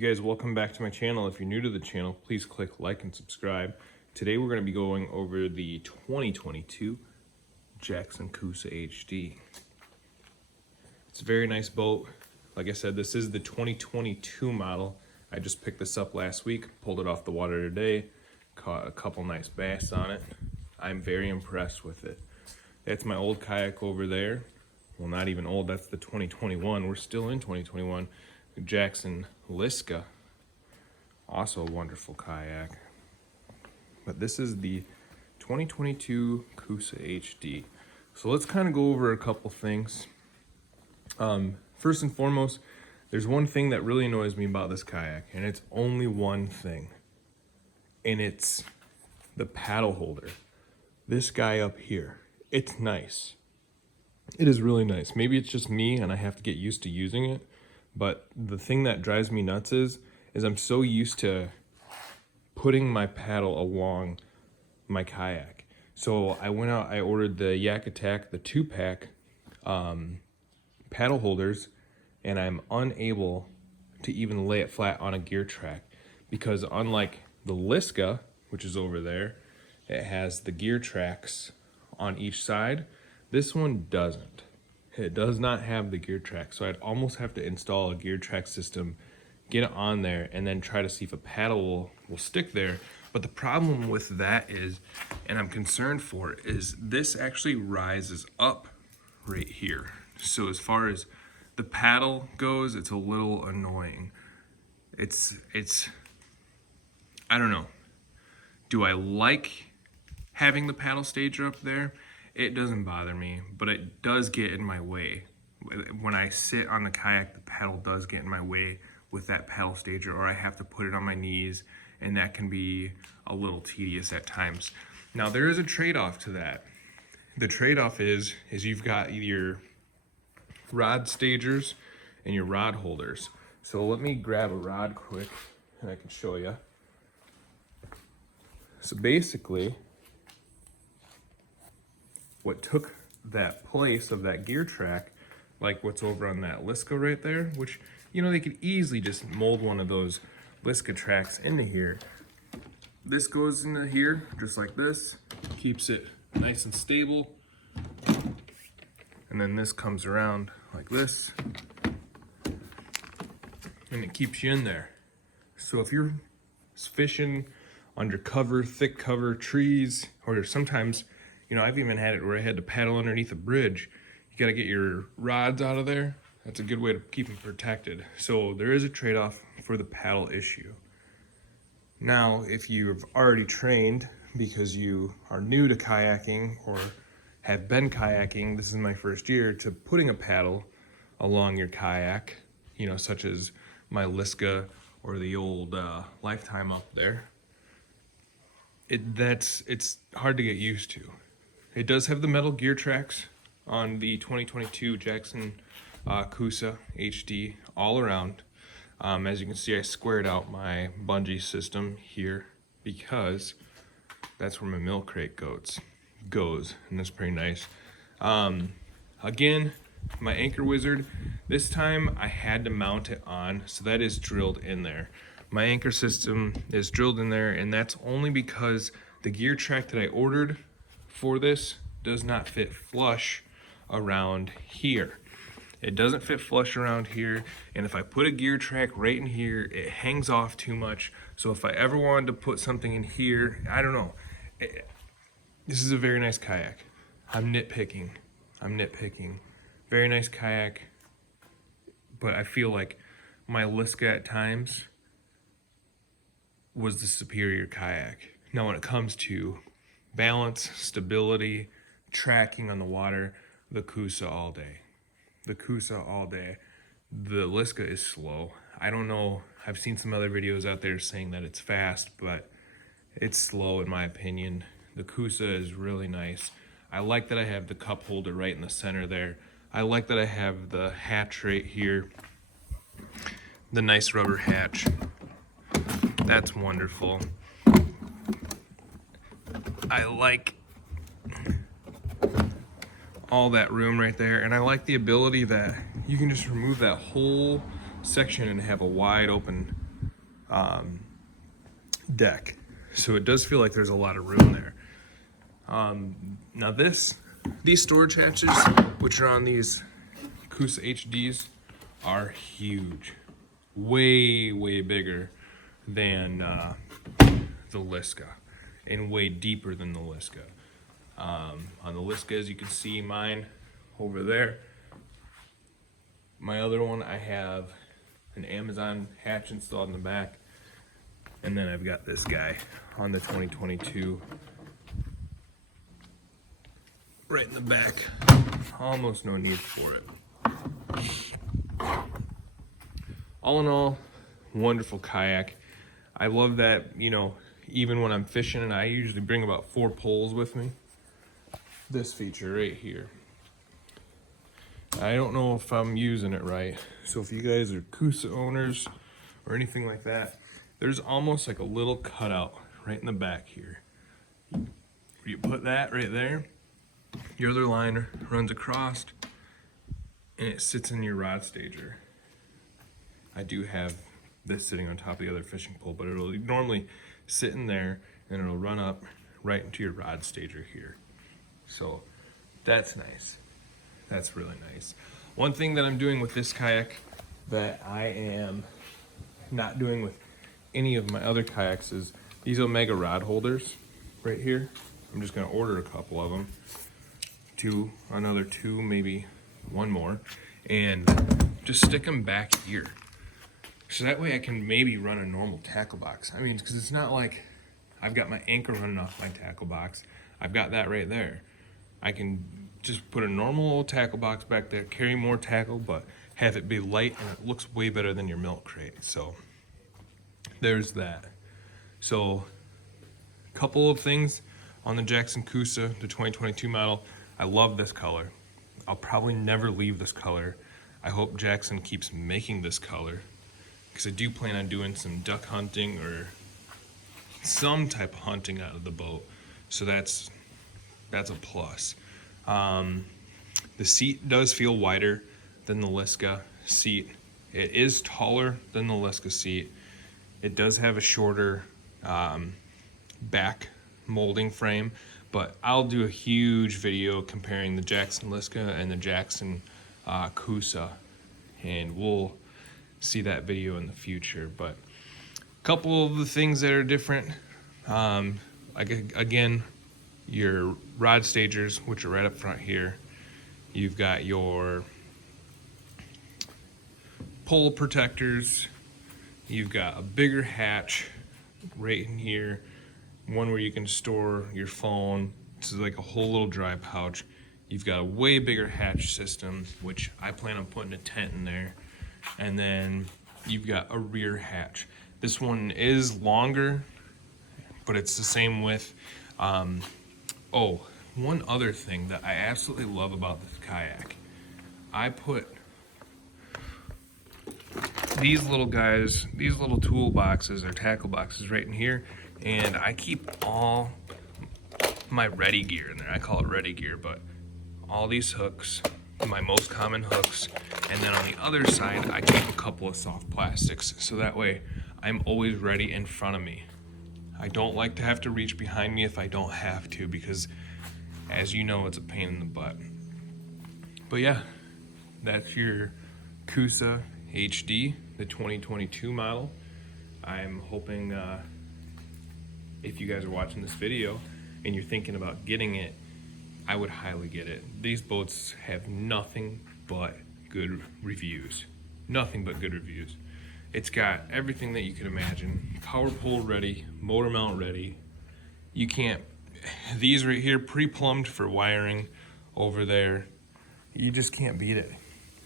You guys, welcome back to my channel. If you're new to the channel, please click like and subscribe. Today we're going to be going over the 2022 Jackson Coosa HD. It's a very nice boat. Like I said, this is the 2022 model. I just picked this up last week, pulled it off the water today, caught a couple nice bass on it. I'm very impressed with it. That's my old kayak over there. Well, not even old, that's the 2021. We're still in 2021. Jackson Coosa, also a wonderful kayak. But this is the 2022 Coosa HD. So let's kind of go over a couple things. First and foremost, there's one thing that really annoys me about this kayak, and it's only one thing, and it's the paddle holder. This guy up here, it's nice. It is really nice. Maybe it's just me and I have to get used to using it, but the thing that drives me nuts is I'm so used to putting my paddle along my kayak. So I went out, I ordered the Yak Attack, the 2-pack paddle holders, and I'm unable to even lay it flat on a gear track because unlike the Liska, which is over there, it has the gear tracks on each side. This one doesn't. It does not have the gear track, so I'd almost have to install a gear track system, get it on there, and then try to see if a paddle will stick there. But the problem with that is, and I'm concerned for it, is this actually rises up right here. So as far as the paddle goes, it's a little annoying. It's I don't know. Do I like having the paddle stager up there? It doesn't bother me, but it does get in my way. When I sit on the kayak, the paddle does get in my way with that paddle stager, or I have to put it on my knees, and that can be a little tedious at times. Now, there is a trade-off to that. The trade-off is you've got your rod stagers and your rod holders. So let me grab a rod quick, and I can show you. So basically, what took that place of that gear track, like what's over on that Liska right there, which, you know, they could easily just mold one of those Liska tracks into here. This goes into here, just like this, keeps it nice and stable. And then this comes around like this, and it keeps you in there. So if you're fishing under cover, thick cover, trees, or sometimes, you know, I've even had it where I had to paddle underneath a bridge. You gotta get your rods out of there. That's a good way to keep them protected. So there is a trade-off for the paddle issue. Now, if you've already trained because you are new to kayaking or have been kayaking, this is my first year, to putting a paddle along your kayak, you know, such as my Liska or the old Lifetime up there, it's hard to get used to. It does have the metal gear tracks on the 2022 Jackson Coosa HD all around. As you can see, I squared out my bungee system here because that's where my milk crate goes, and that's pretty nice. Again, my Anchor Wizard, this time I had to mount it on, so that is drilled in there. My anchor system is drilled in there, and that's only because the gear track that I ordered for this does not fit flush around here. It doesn't fit flush around here, and if I put a gear track right in here, it hangs off too much. So if I ever wanted to put something in here, I don't know. This is a very nice kayak. I'm nitpicking. Very nice kayak, but I feel like my Liska at times was the superior kayak. Now when it comes to balance, stability, tracking on the water, the Coosa all day. The Liska is slow. I don't know, I've seen some other videos out there saying that it's fast, but it's slow in my opinion. The Coosa is really nice. I like that I have the cup holder right in the center there. I like that I have the hatch right here, the nice rubber hatch. That's wonderful. I like all that room right there, and I like the ability that you can just remove that whole section and have a wide open deck. So it does feel like there's a lot of room there. Now these storage hatches, which are on these Coosa HDs, are huge. Way, way bigger than the Liska, and way deeper than the Liska. On the Liska, as you can see, mine over there. My other one, I have an Amazon hatch installed in the back, and then I've got this guy on the 2022 right in the back. Almost no need for it. All in all, wonderful kayak. I love that, you know, even when I'm fishing, and I usually bring about 4 poles with me. This feature right here. I don't know if I'm using it right. So if you guys are Coosa owners or anything like that, there's almost like a little cutout right in the back here. You put that right there, your other line runs across, and it sits in your rod stager. I do have this sitting on top of the other fishing pole, but it'll normally sit in there and it'll run up right into your rod stager here. So that's nice. That's really nice. One thing that I'm doing with this kayak that I am not doing with any of my other kayaks is these Omega rod holders right here. I'm just gonna order a couple of them. Another two, maybe one more, and just stick them back here. So that way I can maybe run a normal tackle box. I mean, because it's not like I've got my anchor running off my tackle box. I've got that right there. I can just put a normal old tackle box back there, carry more tackle, but have it be light, and it looks way better than your milk crate. So there's that. So a couple of things on the Jackson Coosa, the 2022 model. I love this color. I'll probably never leave this color. I hope Jackson keeps making this color, because I do plan on doing some duck hunting or some type of hunting out of the boat. So that's a plus. The seat does feel wider than the Liska seat. It is taller than the Liska seat. It does have a shorter back molding frame, but I'll do a huge video comparing the Jackson Liska and the Jackson Coosa, and we'll see that video in the future. But a couple of the things that are different, again, your rod stagers, which are right up front here. You've got your pole protectors. You've got a bigger hatch right in here, one where you can store your phone. This is like a whole little dry pouch. You've got a way bigger hatch system, which I plan on putting a tent in there. And then you've got a rear hatch. This one is longer, but it's the same width. Oh, one other thing that I absolutely love about this kayak, I put these little guys, these little tool boxes or tackle boxes right in here, and I keep all my ready gear in there. I call it ready gear, but all these hooks, my most common hooks, and then on the other side, I keep a couple of soft plastics, so that way I'm always ready in front of me. I don't like to have to reach behind me if I don't have to, because as you know, it's a pain in the butt. But yeah, that's your Coosa HD, the 2022 model. I'm hoping if you guys are watching this video and you're thinking about getting it, I would highly get it. These boats have nothing but good reviews. Nothing but good reviews. It's got everything that you could imagine. Power pole ready, motor mount ready. You can't, these right here, pre-plumbed for wiring over there. You just can't beat it.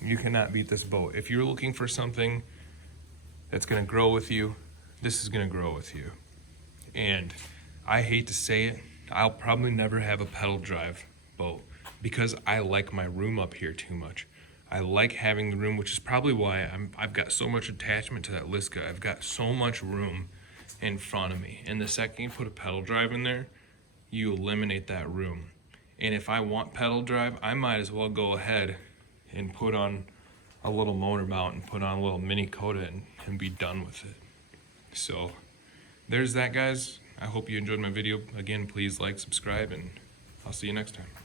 You cannot beat this boat. If you're looking for something that's gonna grow with you, this is gonna grow with you. And I hate to say it, I'll probably never have a pedal drive boat because I like my room up here too much. I like having the room, which is probably why I've got so much attachment to that Liska. I've got so much room in front of me. And the second you put a pedal drive in there, you eliminate that room. And if I want pedal drive, I might as well go ahead and put on a little motor mount and put on a little mini Coda and be done with it. So there's that, guys. I hope you enjoyed my video. Again, please like, subscribe, and I'll see you next time.